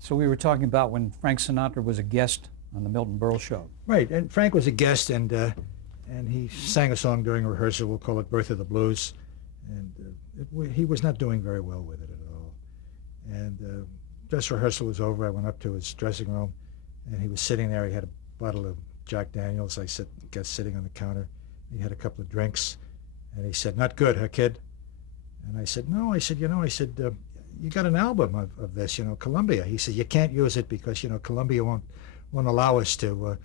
So we were talking about when Frank Sinatra was a guest on the Milton Berle Show. Right, and Frank was a guest, and he sang a song during rehearsal. We'll call it "Birth of the Blues," and he was not doing very well with it at all. And dress rehearsal was over. I went up to his dressing room, and he was sitting there. He had a bottle of Jack Daniels. I got sitting on the counter. He had a couple of drinks, and he said, "Not good, huh, kid?" And I said, "No." I said, "You got an album of this, Columbia." He said, "You can't use it because, Columbia won't allow us to,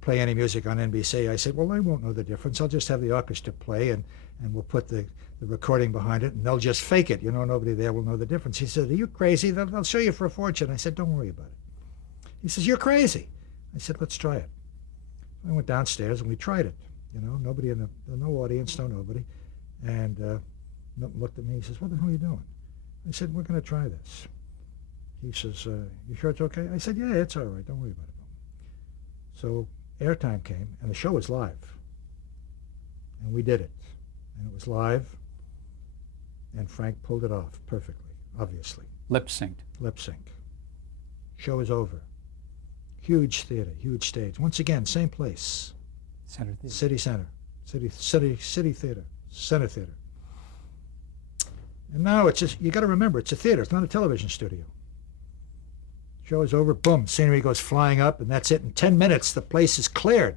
play any music on NBC." I said, "Well, they won't know the difference. I'll just have the orchestra play, and we'll put the recording behind it, and they'll just fake it. Nobody there will know the difference." He said, "Are you crazy? They'll show you for a fortune." I said, "Don't worry about it." He says, "You're crazy." I said, "Let's try it." I went downstairs, and we tried it. Nobody no audience, no nobody. And Milton looked at me. He says, "What the hell are you doing?" I said, "We're going to try this." He says, "You sure it's okay?" I said, "Yeah, it's all right. Don't worry about it." So airtime came, and the show was live. And we did it. And it was live, and Frank pulled it off perfectly, obviously. Lip synced. Lip sync. Show is over. Huge theater, huge stage. Once again, same place. Center Theater. City Center. City Theater. Center Theater. And now it's just, you got to remember, it's a theater. It's not a television studio. Show is over, boom, scenery goes flying up, and that's it. In 10 minutes, the place is cleared.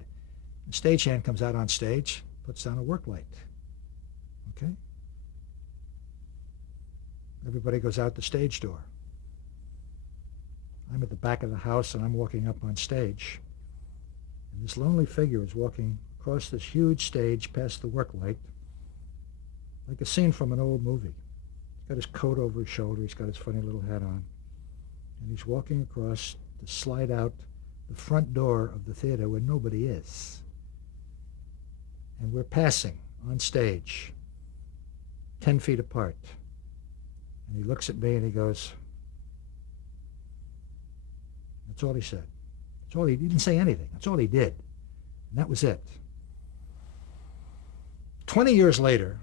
The stagehand comes out on stage, puts down a work light. Okay? Everybody goes out the stage door. I'm at the back of the house, and I'm walking up on stage. And this lonely figure is walking across this huge stage past the work light, like a scene from an old movie. He's got his coat over his shoulder. He's got his funny little hat on. And he's walking across to slide out the front door of the theater where nobody is. And we're passing on stage, 10 feet apart. And he looks at me and he goes, that's all he said. That's all he didn't say anything. That's all he did. And that was it. 20 years later,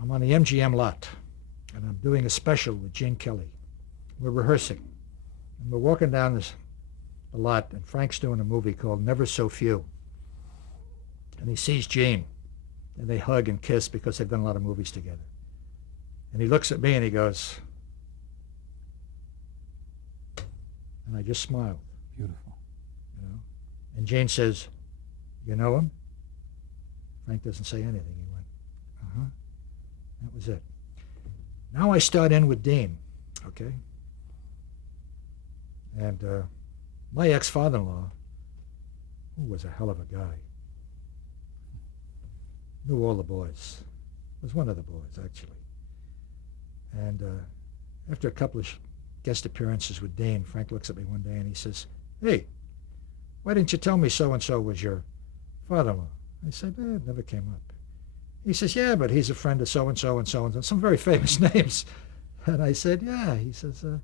I'm on the MGM lot, and I'm doing a special with Gene Kelly. We're rehearsing, and we're walking down the lot, and Frank's doing a movie called Never So Few. And he sees Gene, and they hug and kiss because they've done a lot of movies together. And he looks at me and he goes, and I just smiled. Beautiful. And Gene says, "You know him?" Frank doesn't say anything. He went, "Uh-huh." That was it. Now I start in with Dean, okay? And my ex-father-in-law, who was a hell of a guy, knew all the boys. Was one of the boys, actually. And after a couple of guest appearances with Dean, Frank looks at me one day and he says, "Hey, why didn't you tell me so-and-so was your father-in-law?" I said, "It never came up." He says, "Yeah, but he's a friend of so-and-so and so-and-so, some very famous names." And I said, "Yeah." He says, "You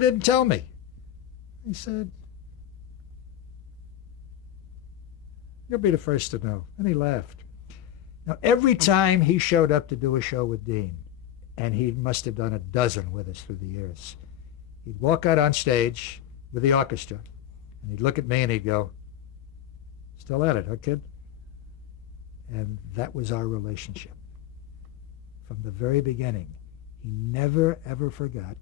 didn't tell me." He said, "You'll be the first to know." And he laughed. Now, every time he showed up to do a show with Dean, and he must have done a dozen with us through the years, he'd walk out on stage with the orchestra, and he'd look at me and he'd go, "Still at it, huh, kid?" And that was our relationship. From the very beginning, he never, ever forgot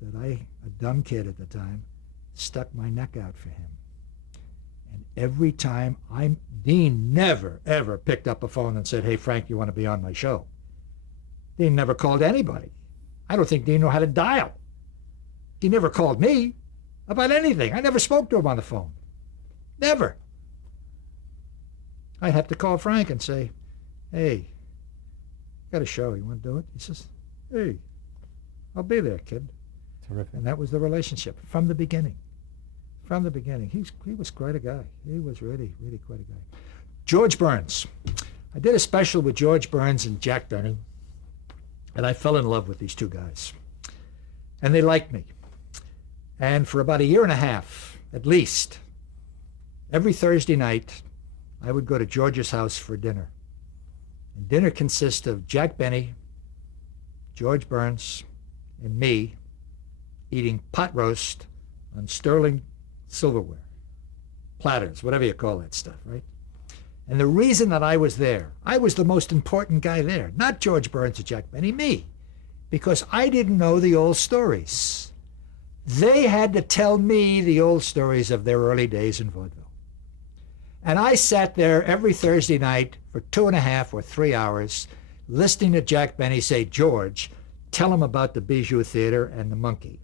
that I, a dumb kid at the time, stuck my neck out for him. And every time Dean never, ever picked up a phone and said, "Hey, Frank, you want to be on my show?" Dean never called anybody. I don't think Dean knew how to dial. He never called me about anything. I never spoke to him on the phone. Never. I'd have to call Frank and say, "Hey, got a show. You want to do it?" He says, "Hey, I'll be there, kid." Terrific. And that was the relationship from the beginning. From the beginning. He was quite a guy. He was really, really quite a guy. George Burns. I did a special with George Burns and Jack Benny, and I fell in love with these two guys. And they liked me. And for about a year and a half, at least, every Thursday night, I would go to George's house for dinner. And dinner consists of Jack Benny, George Burns, and me eating pot roast on sterling silverware, platters, whatever you call that stuff, right? And the reason that I was there, I was the most important guy there, not George Burns or Jack Benny, me, because I didn't know the old stories. They had to tell me the old stories of their early days in vaudeville. And I sat there every Thursday night for 2.5 or 3 hours listening to Jack Benny say, George, tell him about the Bijou Theater and the monkey.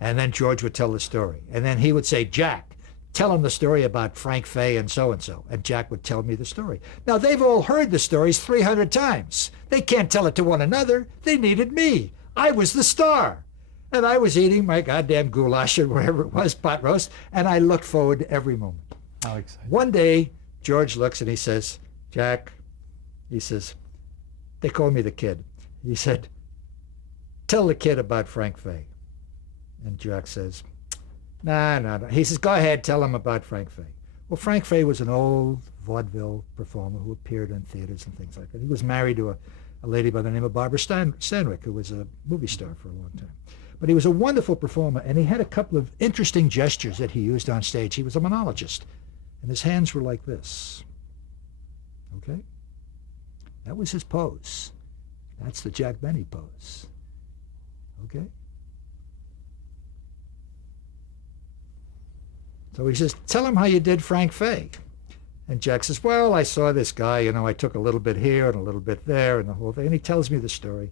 And then George would tell the story. And then he would say, Jack, tell him the story about Frank Fay and so. And Jack would tell me the story. Now, they've all heard the stories 300 times. They can't tell it to one another. They needed me. I was the star. And I was eating my goddamn goulash or whatever it was, pot roast, and I looked forward to every moment. How exciting. One day, George looks and he says, Jack, he says, they call me the kid. He said, tell the kid about Frank Fay. And Jack says, no. He says, go ahead, tell him about Frank Fay. Well, Frank Fay was an old vaudeville performer who appeared in theaters and things like that. He was married to a lady by the name of Barbara Stanwyck, who was a movie star for a long time. But he was a wonderful performer, and he had a couple of interesting gestures that he used on stage. He was a monologist, and his hands were like this. Okay? That was his pose. That's the Jack Benny pose. Okay? So he says, tell him how you did Frank Fay. And Jack says, well, I saw this guy, I took a little bit here and a little bit there and the whole thing. And he tells me the story.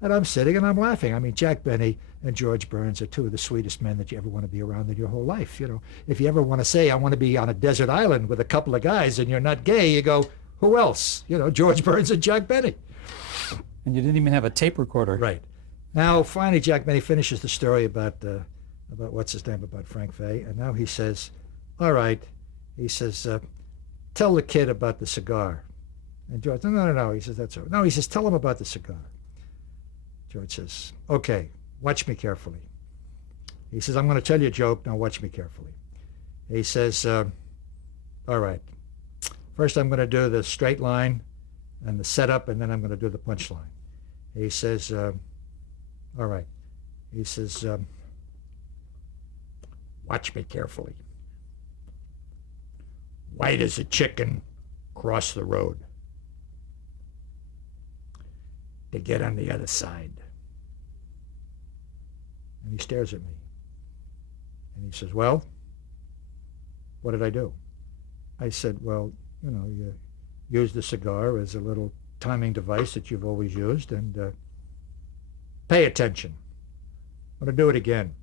And I'm sitting and I'm laughing. I mean, Jack Benny and George Burns are two of the sweetest men that you ever want to be around in your whole life. If you ever want to say, I want to be on a desert island with a couple of guys and you're not gay, you go, who else? George Burns and Jack Benny. And you didn't even have a tape recorder. Right. Now, finally, Jack Benny finishes the story about what's his name, about Frank Fay. And now he says, all right. He says, tell the kid about the cigar. And George, no. He says, that's all right. No, he says, tell him about the cigar. George says, okay, watch me carefully. He says, I'm going to tell you a joke. Now watch me carefully. He says, all right. First I'm going to do the straight line and the setup, and then I'm going to do the punchline. He says, all right. He says, watch me carefully. Why does a chicken cross the road? To get on the other side. And he stares at me. And he says, well, what did I do? I said, well, you use the cigar as a little timing device that you've always used, and pay attention. I'm going to do it again.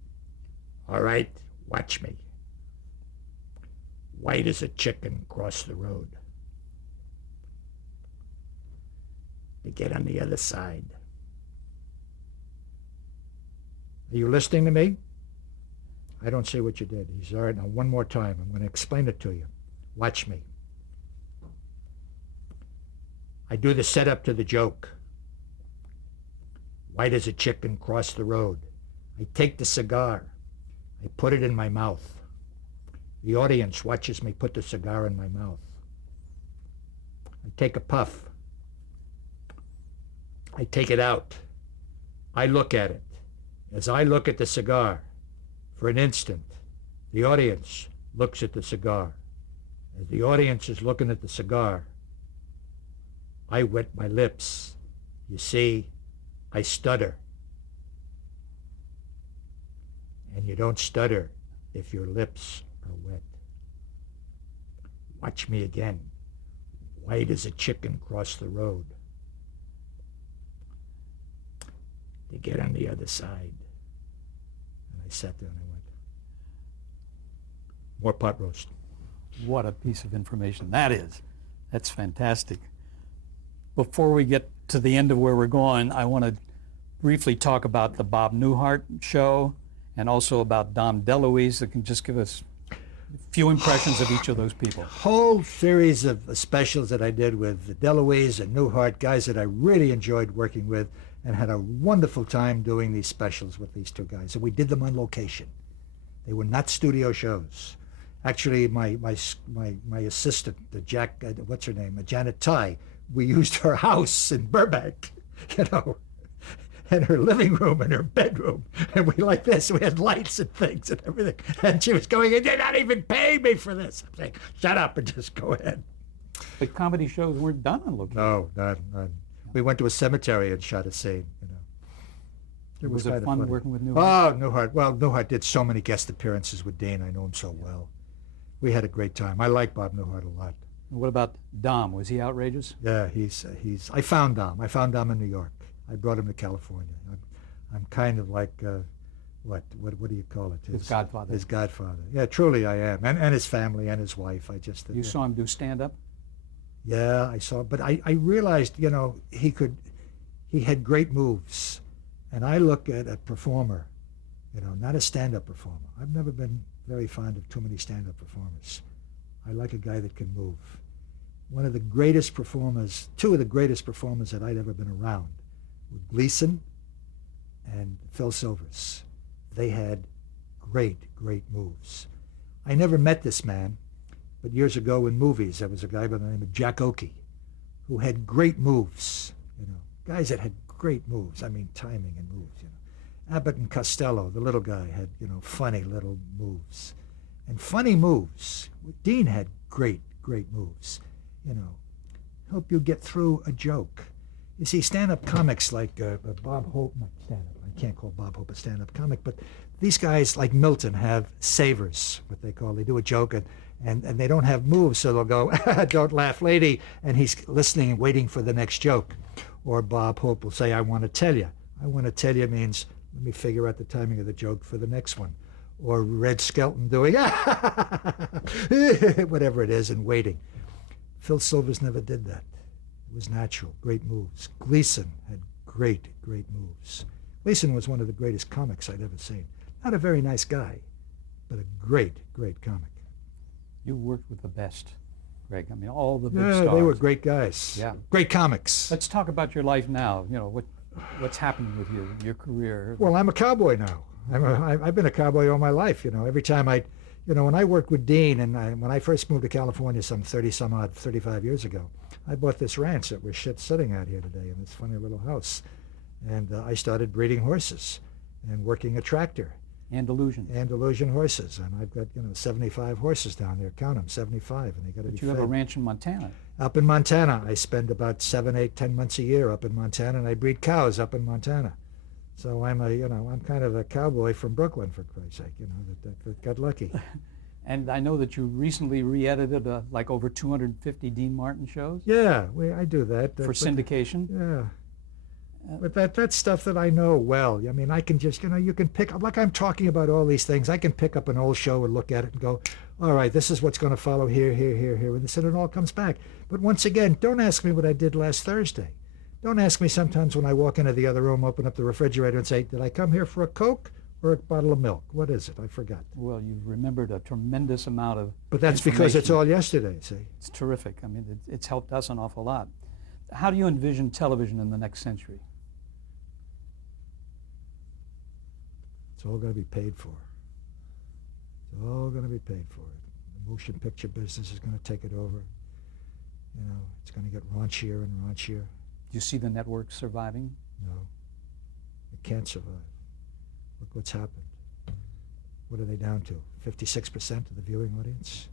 All right, watch me. Why does a chicken cross the road? To get on the other side. Are you listening to me? I don't see what you did. He said, all right, now one more time. I'm going to explain it to you. Watch me. I do the setup to the joke. Why does a chicken cross the road? I take the cigar. I put it in my mouth. The audience watches me put the cigar in my mouth. I take a puff. I take it out. I look at it. As I look at the cigar, for an instant, the audience looks at the cigar. As the audience is looking at the cigar, I wet my lips. You see, I stutter. And you don't stutter if your lips are wet. Watch me again. Why does a chicken cross the road? To get on the other side. And I sat there and I went, more pot roast. What a piece of information that is. That's fantastic. Before we get to the end of where we're going, I want to briefly talk about the Bob Newhart show and also about Dom DeLuise. That can just give us a few impressions of each of those people. Whole series of specials that I did with DeLuise and Newhart, guys that I really enjoyed working with and had a wonderful time doing these specials with these two guys. And we did them on location. They were not studio shows. Actually, my assistant, Janet Ty, we used her house in Burbank, and her living room and her bedroom. And we like this. We had lights and things and everything. And she was going, "They're not even paying me for this." I'm saying, "Shut up and just go ahead." But comedy shows weren't done on location. No, none. We went to a cemetery and shot a scene, you know. It Was kind it of fun funny. working with Newhart? Oh, Newhart. Well, Newhart did so many guest appearances with Dean. I know him so well. We had a great time. I like Bob Newhart a lot. What about Dom? Was he outrageous? Yeah, he's. I found Dom. I found Dom in New York. I brought him to California. I'm kind of like, what do you call it? His godfather. His godfather. Yeah, truly I am. And his family and his wife. You saw him do stand-up? Yeah, I saw. But I realized, you know, he had great moves. And I look at a performer, you know, not a stand-up performer. I've never been very fond of too many stand-up performers. I like a guy that can move. One of the greatest performers, two of the greatest performers that I'd ever been around were Gleason and Phil Silvers. They had great moves. I never met this man, but years ago in movies, there was a guy by the name of Jack Oakey who had great moves, you know, guys that had great moves. I mean, timing and moves, you know. Abbott and Costello, the little guy, had, you know, funny little moves. And funny moves. Dean had great moves, you know. Help you get through a joke. You see, stand-up comics like Bob Hope, not stand-up, I can't call Bob Hope a stand-up comic, but these guys like Milton have savers, what they call. They do a joke and they don't have moves, so they'll go, "Don't laugh, lady," and he's listening and waiting for the next joke. Or Bob Hope will say, "I want to tell you." "I want to tell you" means, let me figure out the timing of the joke for the next one. Or Red Skelton doing, whatever it is, and waiting. Phil Silvers never did that. It was natural, great moves. Gleason had great moves. Gleason was one of the greatest comics I'd ever seen. Not a very nice guy, but a great comic. You worked with the best, Greg. I mean, all the big Yeah, stars. they were great guys. Yeah. Great comics. Let's talk about your life now. You know, what's happening with you, your career? Well, I'm a cowboy now. I've been a cowboy all my life, you know. Every time when I worked with Dean, and when I first moved to California some 35 years ago, I bought this ranch that we're sitting out here today in this funny little house. And I started breeding horses and working a tractor. Andalusian horses. And I've got, 75 horses down there. Count them, 75, and they got to be But you have fed. a ranch in Montana. Up in Montana. I spend about 7, 8, 10 months a year up in Montana, and I breed cows up in Montana. So I'm kind of a cowboy from Brooklyn, for Christ's sake, that got lucky. And I know that you recently re-edited like over 250 Dean Martin shows. Yeah, I do that. For syndication. Yeah. But that's stuff that I know well. I mean, I can just, you can pick up, like I'm talking about all these things, I can pick up an old show and look at it and go, all right, this is what's going to follow here, and it all comes back. But once again, don't ask me what I did last Thursday. Don't ask me sometimes when I walk into the other room, open up the refrigerator and say, did I come here for a Coke or a bottle of milk? What is it? I forgot. Well, you've remembered a tremendous amount of But that's because it's all yesterday, see? It's terrific. I mean, it's helped us an awful lot. How do you envision television in the next century? It's all going to be paid for. It's all going to be paid for. The motion picture business is going to take it over. It's going to get raunchier and raunchier. Do you see the network surviving? No. It can't survive. Look what's happened. What are they down to? 56% of the viewing audience?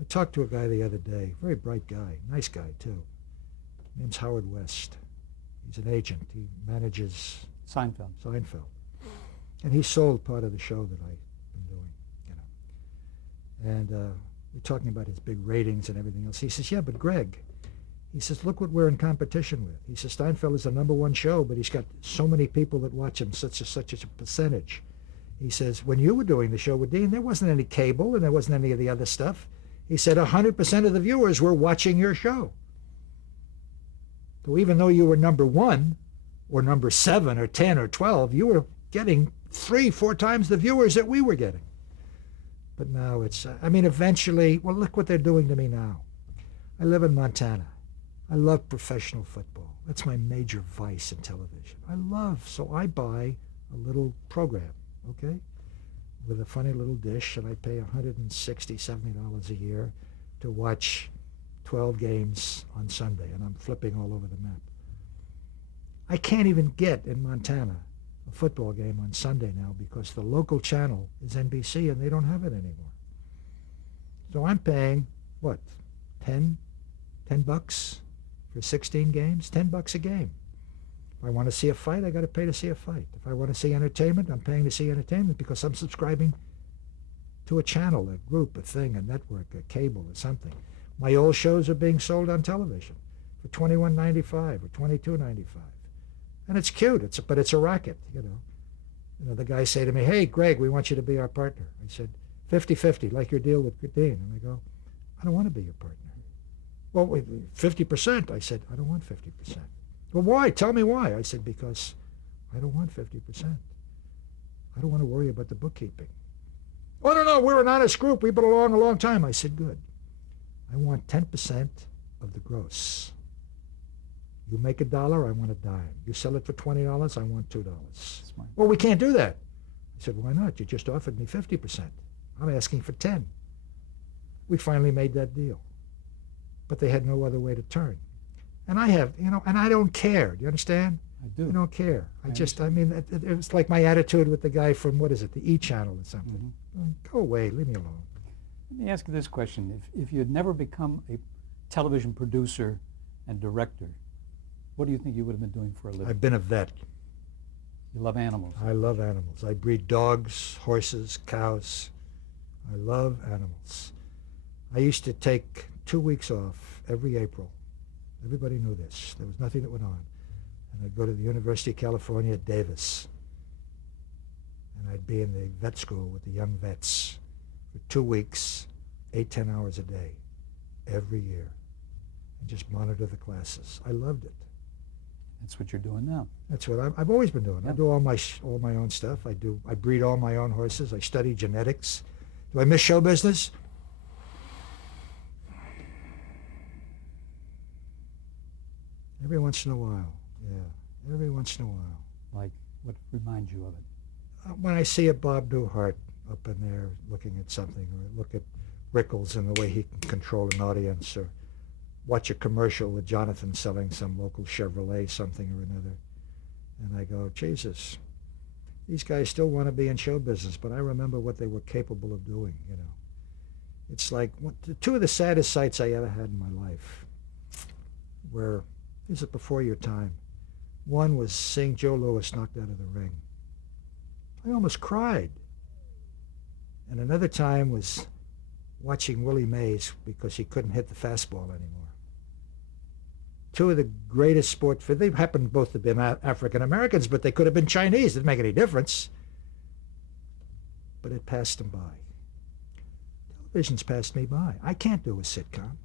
I talked to a guy the other day, very bright guy, nice guy too. His name's Howard West. He's an agent. He manages Seinfeld. And he sold part of the show that I've been doing, And we're talking about his big ratings and everything else. He says, yeah, but Greg, he says, look what we're in competition with. He says, Seinfeld is the #1 show, but he's got so many people that watch him, such a percentage. He says, when you were doing the show with Dean, there wasn't any cable and there wasn't any of the other stuff. He said 100% of the viewers were watching your show. So even though you were #1 or #7 or 10 or 12, you were getting 3-4 times the viewers that we were getting. But now it's, eventually, well, look what they're doing to me now. I live in Montana. I love professional football. That's my major vice in television. So I buy a little program, okay, with a funny little dish, and I pay $160, $70 a year to watch 12 games on Sunday, and I'm flipping all over the map. I can't even get in Montana a football game on Sunday now because the local channel is NBC and they don't have it anymore. So I'm paying, what, 10 bucks for 16 games? $10 a game. If I want to see a fight, I got to pay to see a fight. If I want to see entertainment, I'm paying to see entertainment because I'm subscribing to a channel, a group, a thing, a network, a cable, or something. My old shows are being sold on television for $21.95 or $22.95. And it's cute, but it's a racket, you know. You know, the guys say to me, hey, Greg, we want you to be our partner. I said, 50-50, like your deal with Dean. And I go, I don't want to be your partner. Well, 50%. I said, I don't want 50%. Well, why? Tell me why. I said, because I don't want 50%. I don't want to worry about the bookkeeping. Oh, no, we're an honest group. We've been along a long time. I said, good. I want 10% of the gross. You make $1, I want a dime. You sell it for $20, I want $2. Smart. Well, we can't do that. I said, why not? You just offered me 50%. I'm asking for 10. We finally made that deal. But they had no other way to turn. And I have, you know, and I don't care. Do you understand? I do. I don't care. I mean, it was like my attitude with the guy from, what is it, the E! Channel or something. Go away, leave me alone. Let me ask you this question. If you had never become a television producer and director, what do you think you would have been doing for a living? I've been a vet. You love animals. I love animals. I breed dogs, horses, cows. I love animals. I used to take 2 weeks off every April. Everybody knew this. There was nothing that went on. And I'd go to the University of California at Davis. And I'd be in the vet school with the young vets for 2 weeks, 8-10 hours a day, every year. And just monitor the classes. I loved it. That's what you're doing now. That's what I've always been doing. Yep. I do all my own stuff. I breed all my own horses. I study genetics. Do I miss show business? Every once in a while, yeah. Every once in a while. Like, what reminds you of it? When I see a Bob Newhart up in there looking at something, or look at Rickles and the way he can control an audience, or watch a commercial with Jonathan selling some local Chevrolet something or another, and I go, Jesus, these guys still want to be in show business, but I remember what they were capable of doing, you know. It's like two of the saddest sights I ever had in my life were, is it before your time? One was seeing Joe Louis knocked out of the ring. I almost cried. And another time was watching Willie Mays because he couldn't hit the fastball anymore. Two of the greatest sports, they happened both to be African Americans, but they could have been Chinese. It didn't make any difference. But it passed them by. Television's passed me by. I can't do a sitcom.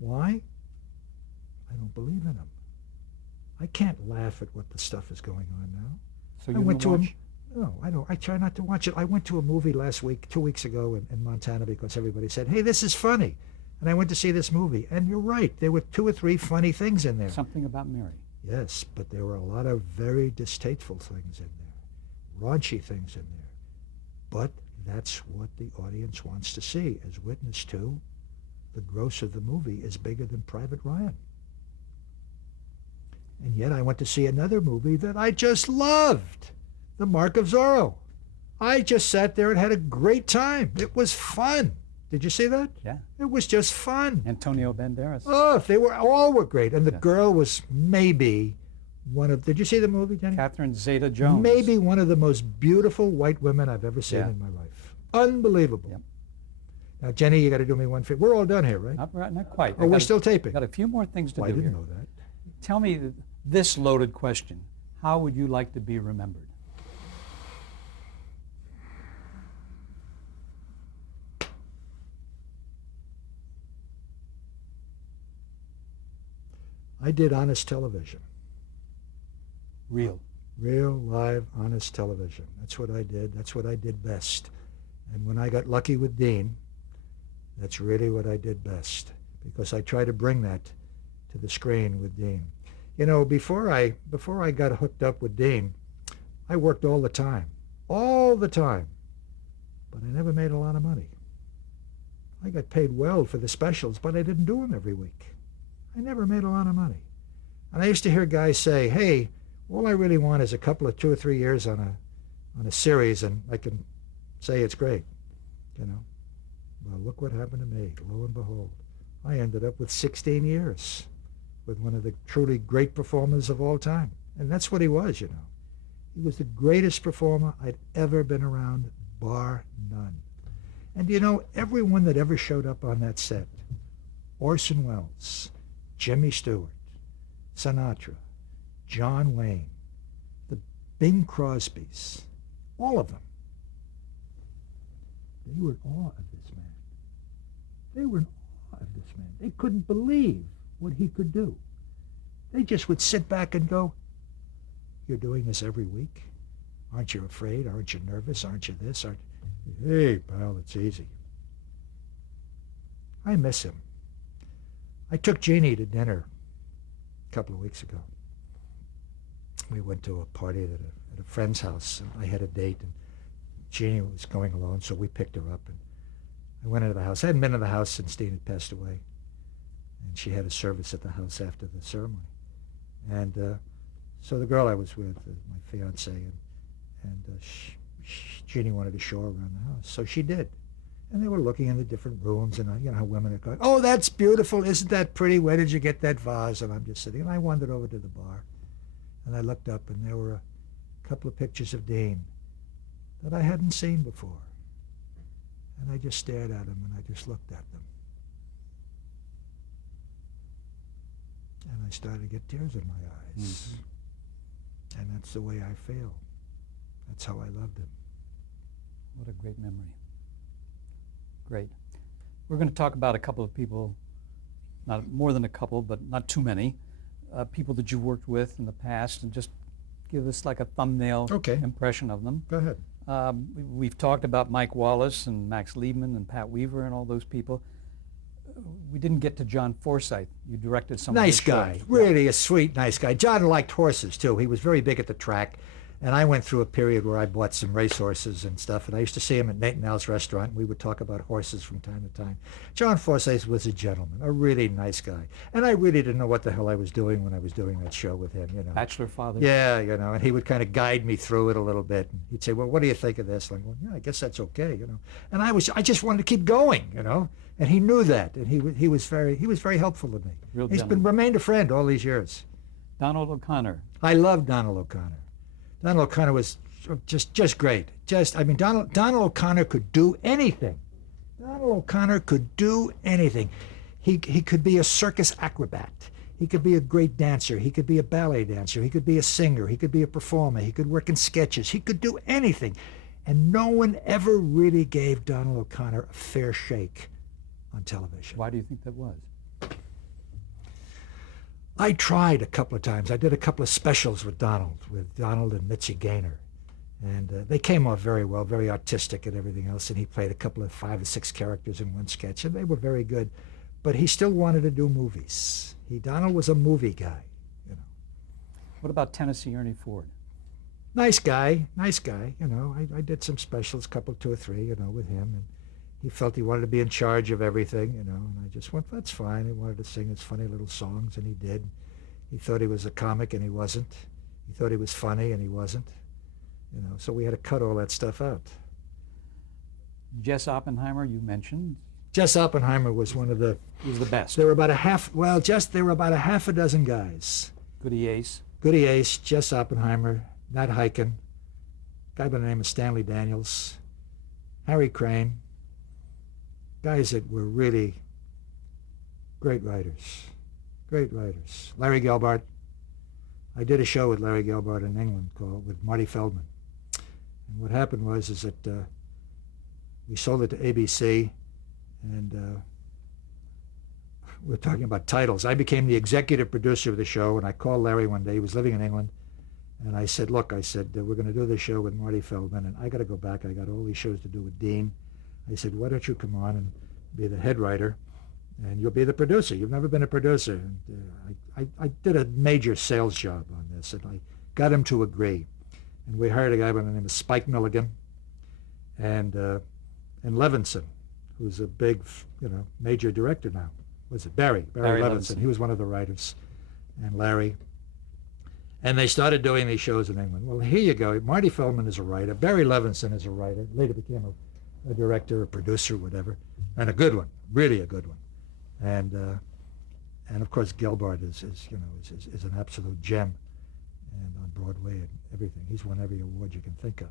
Why? I don't believe in them. I can't laugh at what the stuff is going on now. So you went to No, I don't. I try not to watch it. I went to a movie 2 weeks ago in Montana because everybody said, hey, this is funny. And I went to see this movie. And you're right. There were 2 or 3 funny things in there. Something About Mary. Yes, but there were a lot of very distasteful things in there. Raunchy things in there. But that's what the audience wants to see, as witness to the gross of the movie is bigger than Private Ryan. And yet I went to see another movie that I just loved, The Mark of Zorro. I just sat there and had a great time. It was fun. Did you see that? Yeah. It was just fun. Antonio Banderas. Oh, all were great. And the girl was maybe one of, did you see the movie, Jenny? Catherine Zeta-Jones. Maybe one of the most beautiful white women I've ever seen in my life. Unbelievable. Yep. Now, Jenny, you got to do me one favor. We're all done here, right? Not quite. Oh, we're still taping. Got a few more things to do I didn't here. know that. Tell me this loaded question. How would you like to be remembered? I did honest television. Real, live, honest television. That's what I did. That's what I did best. And when I got lucky with Dean, that's really what I did best, because I try to bring that to the screen with Dean. You know, before I got hooked up with Dean, I worked all the time, but I never made a lot of money. I got paid well for the specials, but I didn't do them every week. I never made a lot of money. And I used to hear guys say, hey, All I really want is a couple of 2 or 3 years on a series, and I can say it's great, you know. Well, look what happened to me. Lo and behold, I ended up with 16 years with one of the truly great performers of all time. And that's what he was, you know. He was the greatest performer I'd ever been around, bar none. And you know, everyone that ever showed up on that set, Orson Welles, Jimmy Stewart, Sinatra, John Wayne, the Bing Crosbys, all of them, they were in awe of this man. They were in awe of this man. They couldn't believe what he could do. They just would sit back and go, "You're doing this every week? Aren't you afraid? Aren't you nervous? Aren't you this? Aren't you?" Hey, pal, it's easy. I miss him. I took Jeannie to dinner a couple of weeks ago. We went to a party at a friend's house. I had a date, and Jeannie was going alone, so we picked her up. And I went into the house. I hadn't been in the house since Dean had passed away. And she had a service at the house after the ceremony. And so the girl I was with, my fiance, and Jeannie wanted to show her around the house. So she did. And they were looking in the different rooms, and you know how women are going, "Oh, that's beautiful. Isn't that pretty? Where did you get that vase?" And I'm just sitting, and I wandered over to the bar. And I looked up, and there were a couple of pictures of Dean that I hadn't seen before. And I just stared at them, and I just looked at them. And I started to get tears in my eyes. Mm-hmm. And that's the way I feel. That's how I loved him. What a great memory. Great. We're going to talk about a couple of people, not more than a couple, but not too many, people that you've worked with in the past, and just give us like a thumbnail impression of them. Go ahead. We've talked about Mike Wallace and Max Liebman and Pat Weaver and all those people. We didn't get to John Forsythe. You directed some nice of his guy, shows. really a sweet, nice guy. John liked horses too. He was very big at the track, and I went through a period where I bought some racehorses and stuff, and I used to see him at Nate and Al's restaurant, and we would talk about horses from time to time. John Forsythe was a gentleman, a really nice guy, and I really didn't know what the hell I was doing when I was doing that show with him, you know. Bachelor Father. Yeah, you know, and he would kind of guide me through it a little bit. And he'd say, "Well, what do you think of this?" And I'm going, "Yeah, I guess that's okay," you know. And I just wanted to keep going, you know. And he knew that, and he was very helpful to me. Real He's gentleman. remained a friend all these years. Donald O'Connor. I love Donald O'Connor. Donald O'Connor was just great. Donald O'Connor could do anything. Donald O'Connor could do anything. He could be a circus acrobat. He could be a great dancer. He could be a ballet dancer. He could be a singer. He could be a performer. He could work in sketches. He could do anything. And no one ever really gave Donald O'Connor a fair shake on television. Why do you think that was? I tried a couple of times. I did a couple of specials with Donald and Mitzi Gaynor. And they came off very well, very artistic and everything else. And he played a couple of 5 or 6 characters in one sketch, and they were very good. But he still wanted to do movies. Donald was a movie guy, you know. What about Tennessee Ernie Ford? Nice guy, you know. I did some specials, 2 or 3, you know, with him. And he felt he wanted to be in charge of everything, you know. And I just went, that's fine. He wanted to sing his funny little songs, and he did. He thought he was a comic, and he wasn't. He thought he was funny, and he wasn't. You know, so we had to cut all that stuff out. Jess Oppenheimer, you mentioned. Jess Oppenheimer was one of the... He was the best. There were about a half a dozen guys. Goody Ace. Goody Ace, Jess Oppenheimer, Nat Hiken, a guy by the name of Stanley Daniels, Harry Crane, guys that were really great writers. Great writers. Larry Gelbart. I did a show with Larry Gelbart in England with Marty Feldman. And what happened was that we sold it to ABC, and we're talking about titles. I became the executive producer of the show, and I called Larry one day. He was living in England, and I said, "Look," I said, "we're going to do this show with Marty Feldman, and I got to go back. I got all these shows to do with Dean." I said, "Why don't you come on and be the head writer, and you'll be the producer. You've never been a producer." And I did a major sales job on this, and I got him to agree. And we hired a guy by the name of Spike Milligan, and Levinson, who's a big, you know, major director now. Was it Barry Levinson? He was one of the writers, and Larry. And they started doing these shows in England. Well, here you go. Marty Feldman is a writer. Barry Levinson is a writer. Later became a director, a producer, whatever, and a good one, really a good one. And of course Gelbart is an absolute gem, and on Broadway and everything. He's won every award you can think of.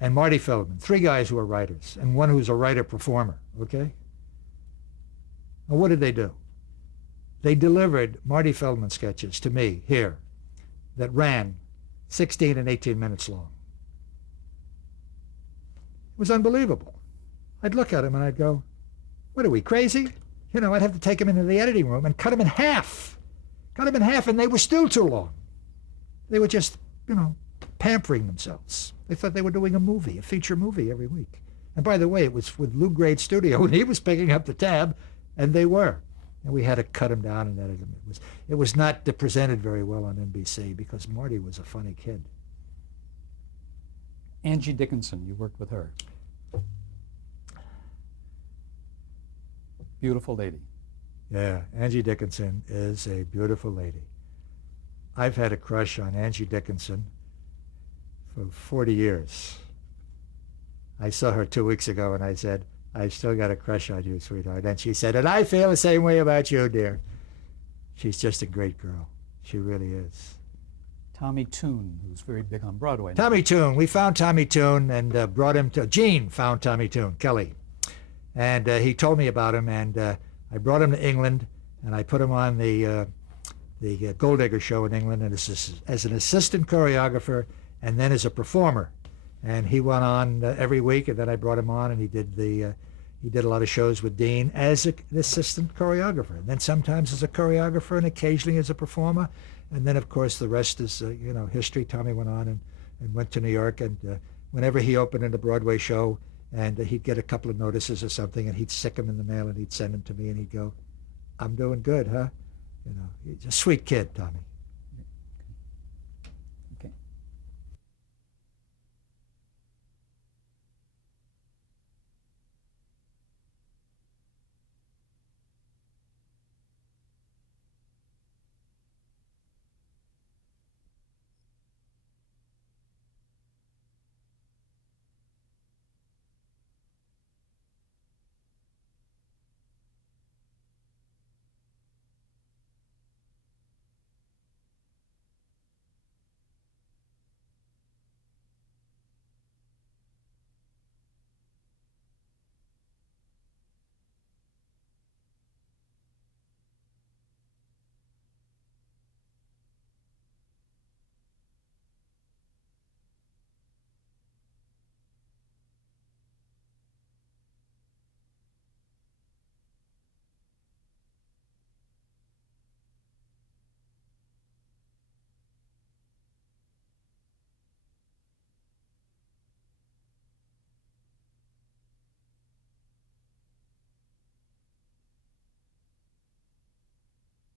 And Marty Feldman, three guys who are writers, and one who's a writer-performer, okay? Now what did they do? They delivered Marty Feldman sketches to me here that ran 16 and 18 minutes long. It was unbelievable. I'd look at him and I'd go, what are we, crazy? You know, I'd have to take him into the editing room and cut him in half. Cut him in half, and they were still too long. They were just, pampering themselves. They thought they were doing a movie, a feature movie every week. And by the way, it was with Lou Grade Studio, and he was picking up the tab, and they were. And we had to cut him down and edit him. It was not presented very well on NBC because Marty was a funny kid. Angie Dickinson, you worked with her. Beautiful lady. Yeah, Angie Dickinson is a beautiful lady. I've had a crush on Angie Dickinson for 40 years. I saw her 2 weeks ago and I said, I've still got a crush on you, sweetheart. And she said, and I feel the same way about you, dear. She's just a great girl. She really is. Tommy Tune, who's very big on Broadway. Tommy Tune. We found Tommy Tune and brought him to... Gene found Tommy Tune, Kelly. And he told me about him, and I brought him to England, and I put him on the Gold Digger show in England and as an assistant choreographer and then as a performer. And he went on every week, and then I brought him on, and he did a lot of shows with Dean as an assistant choreographer, and then sometimes as a choreographer, and occasionally as a performer. And then, of course, the rest is history. Tommy went on and went to New York, and whenever he opened in a Broadway show, and he'd get a couple of notices or something, and he'd stick them in the mail, and he'd send them to me, and he'd go, "I'm doing good, huh?" He's a sweet kid, Tommy.